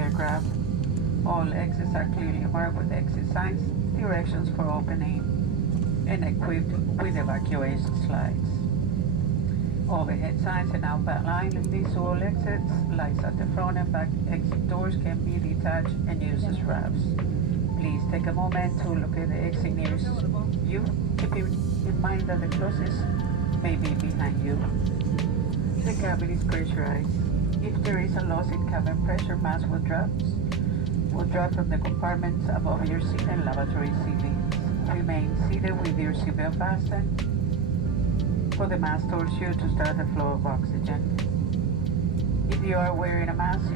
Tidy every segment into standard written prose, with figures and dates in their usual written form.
aircraft. All exits are clearly marked with exit signs, directions for opening, and equipped with evacuation slides. Overhead signs and outbound line leads to all exits. Lights at the front and back exit doors can be detached and used as ramps. Please take a moment to look at the exit nearest you, keeping in mind that the closest may be behind you. The cabin is pressurized. If there is a loss in cabin pressure, mass will drop from the compartments above your seat and lavatory ceilings. Remain seated with your seatbelt fastened for the mask towards you to start the flow of oxygen. If you are wearing a mask,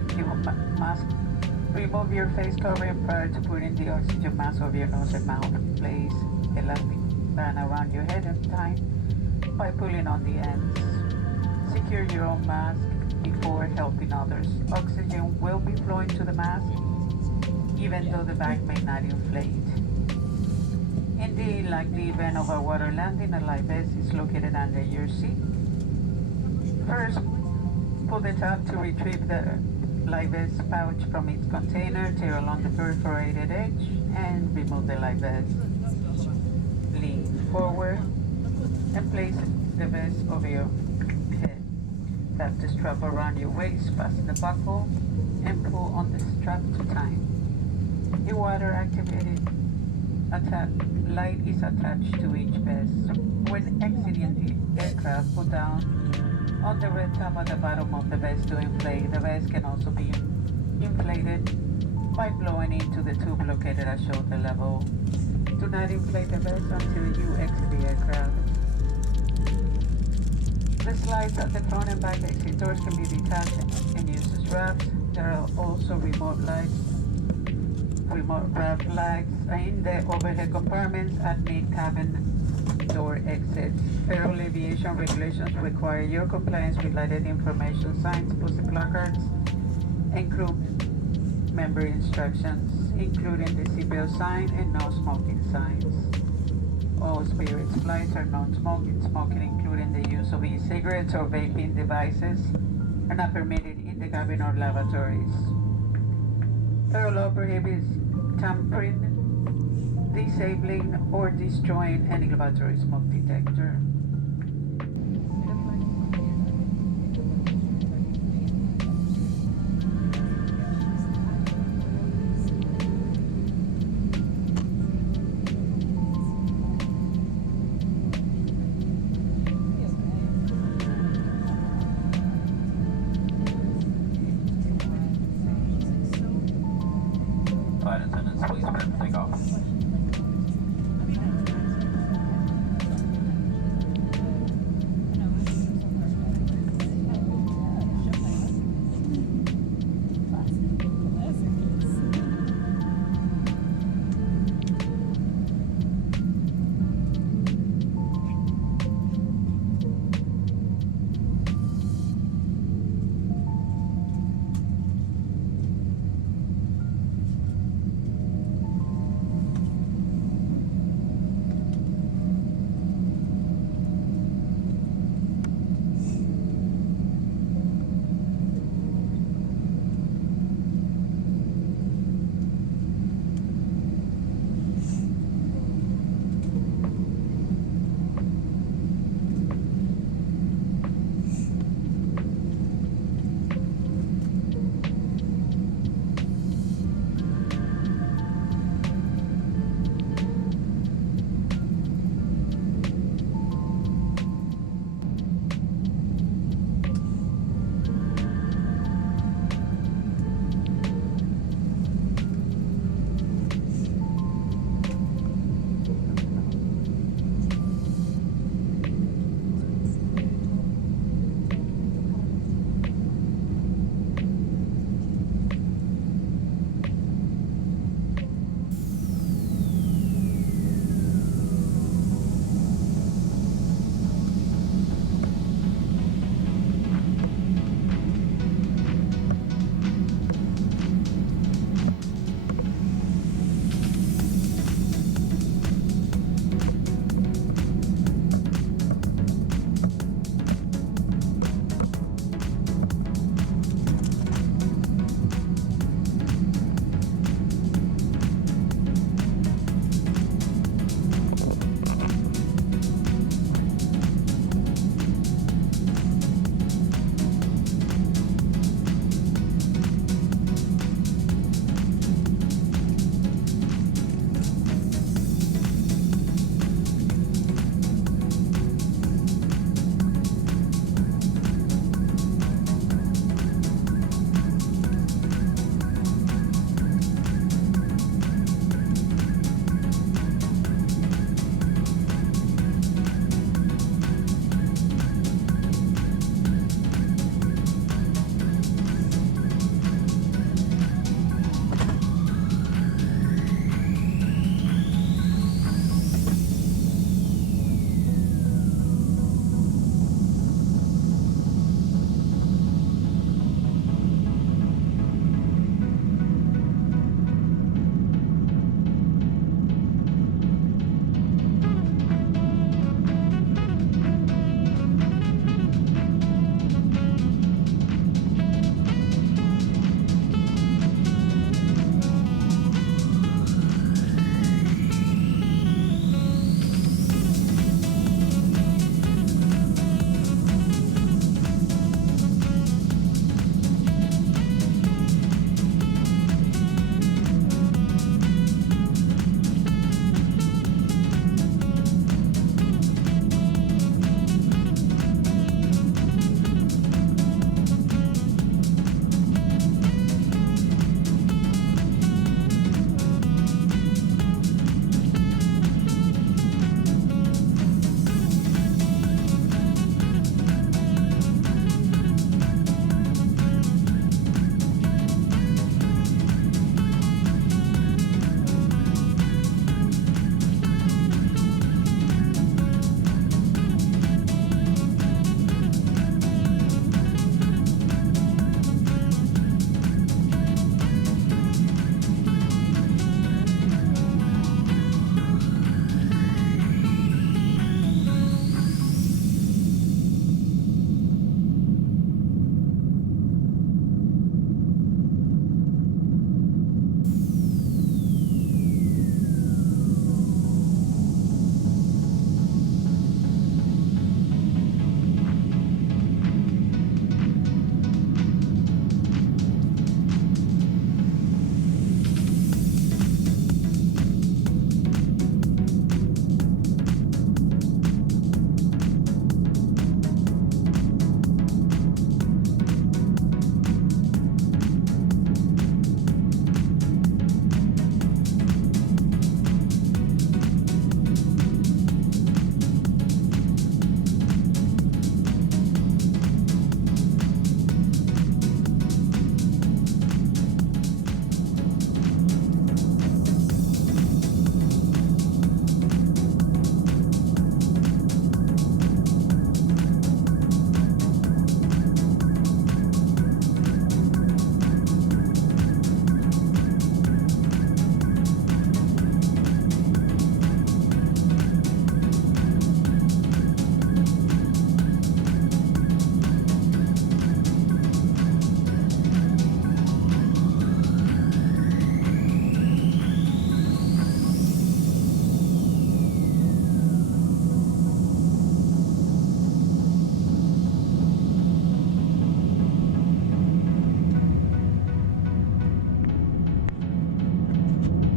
remove your face covering prior to putting the oxygen mask over your nose and mouth. Place elastic band around your head and time by pulling on the ends. Secure your own mask before helping others. Oxygen will be flowing to the mask even though the bag may not inflate. In the likely event of a water landing, a life vest is located under your seat. First, pull the top to retrieve the life vest pouch from its container, tear along the perforated edge, and remove the life vest. Lean forward and place the vest over your head. Tap the strap around your waist, fasten the buckle, and pull on the strap to time. A water-activated light is attached to each vest. When exiting the aircraft, put down on the red tab at the bottom of the vest to inflate. The vest can also be inflated by blowing into the tube located at shoulder level. Do not inflate the vest until you exit the aircraft. The slides at the front and back exit doors can be detached and used as wraps. There are also remote wrap lights in the overhead compartments at mid-cabin door exits. Federal aviation regulations require your compliance with lighted information signs, posted placards, and crew member instructions, including the seatbelt sign and no smoking signs. All Spirit's flights are non-smoking. Smoking, including the use of e-cigarettes or vaping devices, are not permitted in the cabin or lavatories. Federal law prohibits tampering, disabling, or destroying any lavatory smoke detector. Flight attendants, please prepare for takeoff.